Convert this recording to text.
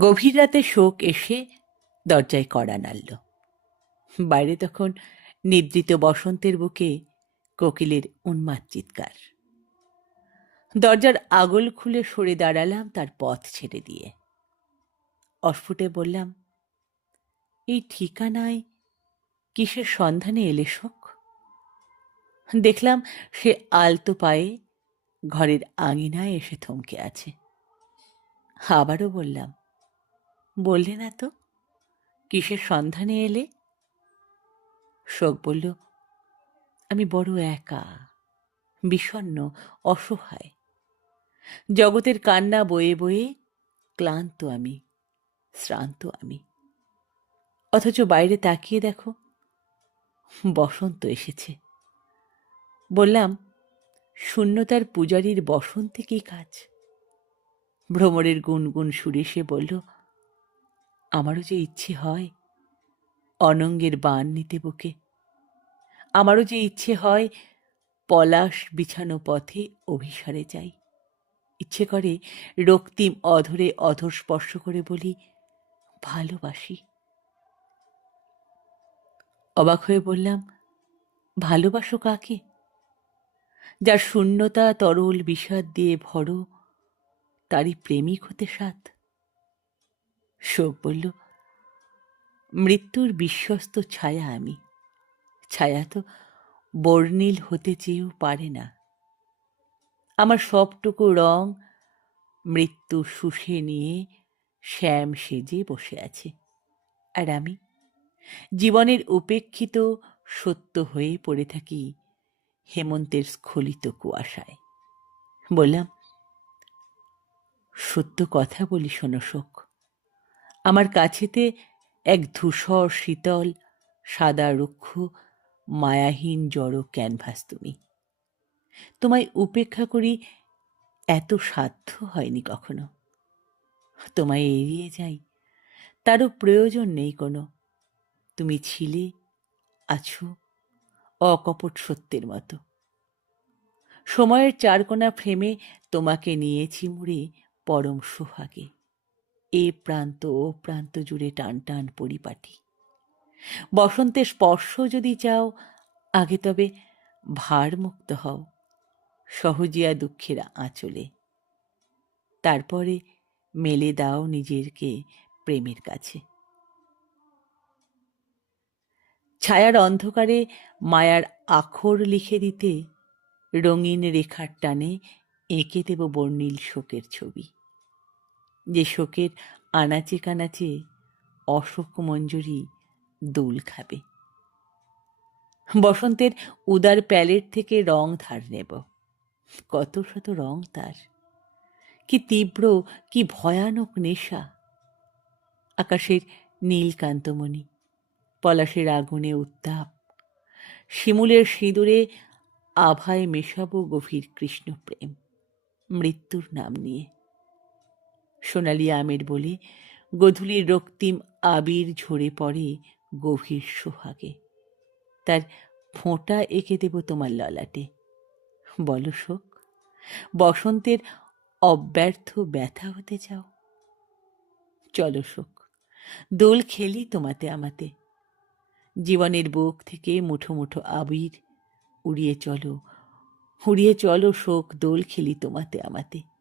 গভীর রাতে শোক এসে দরজায় কড়া নাড়ল। বাইরে তখন নিদ্রিত বসন্তের বুকে কোকিলের উন্মাদ চিৎকার। দরজার আগল খুলে সরে দাঁড়ালাম তার পথ ছেড়ে দিয়ে। অস্ফুটে বললাম, এই ঠিকানায় কিসের সন্ধানে এলে শোক? দেখলাম সে আলতো পায়ে ঘরের আঙিনায় এসে থমকে আছে। আবারও বললাম, বললে না তো কিসের সন্ধানে এলে? শোক বলল, আমি বড় একা, বিষণ্ণ, অসহায়। জগতের কান্না বয়ে বয়ে ক্লান্ত আমি, শ্রান্ত আমি। অথচ বাইরে তাকিয়ে দেখো, বসন্ত এসেছে। বললাম, শূন্যতার পূজারীর বসন্তে কি কাজ? ভ্রমরের গুনগুন সুরে সে বলল, আমারও যে ইচ্ছে হয় অনঙ্গের বান নিতে বুকে। আমারও যে ইচ্ছে হয় পলাশ বিছানো পথে অভিসারে যাই। ইচ্ছে করে রক্তিম অধরে অধর স্পর্শ করে বলি, ভালোবাসি। অবাক হয়ে বললাম, ভালোবাসো কাকে? যার শূন্যতা তরল বিষাদ দিয়ে ভরো, তারই প্রেমিক হতে সাধ। শোক বলল, মৃত্যুর বিশ্বস্ত ছায়া আমি। ছায়া তো বর্ণিল হতে চেয়েও পারে না। আমার সবটুকু রং মৃত্যু শুষে নিয়ে শ্যাম সেজে বসে আছে। আর আমি জীবনের উপেক্ষিত সত্য হয়ে পড়ে থাকি হেমন্তের স্খলিত কুয়াশায়। বললাম, সত্য কথা বলি শোনো শোক। আমার কাছেতে এক ধূসর শীতল সাদা রুক্ষ মায়াহীন জড় ক্যানভাস তুমি। তোমায় উপেক্ষা করি এত সাধ্য হয়নি কখনো। তোমায় এড়িয়ে যাই তারও প্রয়োজন নেই কোনো। তুমি ছিলে, আছো অকপট সত্যের মতো। সময়ের চারকোনা ফ্রেমে তোমাকে নিয়েছি মুড়ে পরম সোহাগে। এ প্রান্ত ও প্রান্ত জুড়ে টান টান পরিপাটি। বসন্তের স্পর্শ যদি চাও, আগে তবে ভারমুক্ত হও সহজিয়া দুঃখের আঁচলে। তারপরে মেলে দাও নিজেরকে প্রেমের কাছে। ছায়ার অন্ধকারে মায়ার আখর লিখে দিতে রঙিন রেখার টানে এঁকে দেব বর্ণিল শোকের ছবি। যে শোকের আনাচে কানাচে অশোক মঞ্জুরি দোল খাবে। বসন্তের উদার প্যালেট থেকে রং ধার নেব। কত শত রং তার, কি তীব্র, কি ভয়ানক নেশা। আকাশের নীলকান্তমণি, পলাশের আগুনে উত্তাপ, শিমুলের সিঁদুরে আভায় মেশাবো গভীর কৃষ্ণ প্রেম মৃত্যুর নাম নিয়ে। সোনালি আমের বলে গধূলির রক্তিম আবির ঝরে পড়ে গভীর সোহাগে। তার ফোঁটা এঁকে দেব তোমার ললাটে। বলো শোক, বসন্তের অব্যর্থ ব্যথা হতে চাও? চলো শোক, দোল খেলি তোমাতে আমাতে। জীবনের বুক থেকে মুঠো মুঠো আবির উড়িয়ে চলো, উড়িয়ে চলো শোক, দোল খেলি তোমাতে আমাতে।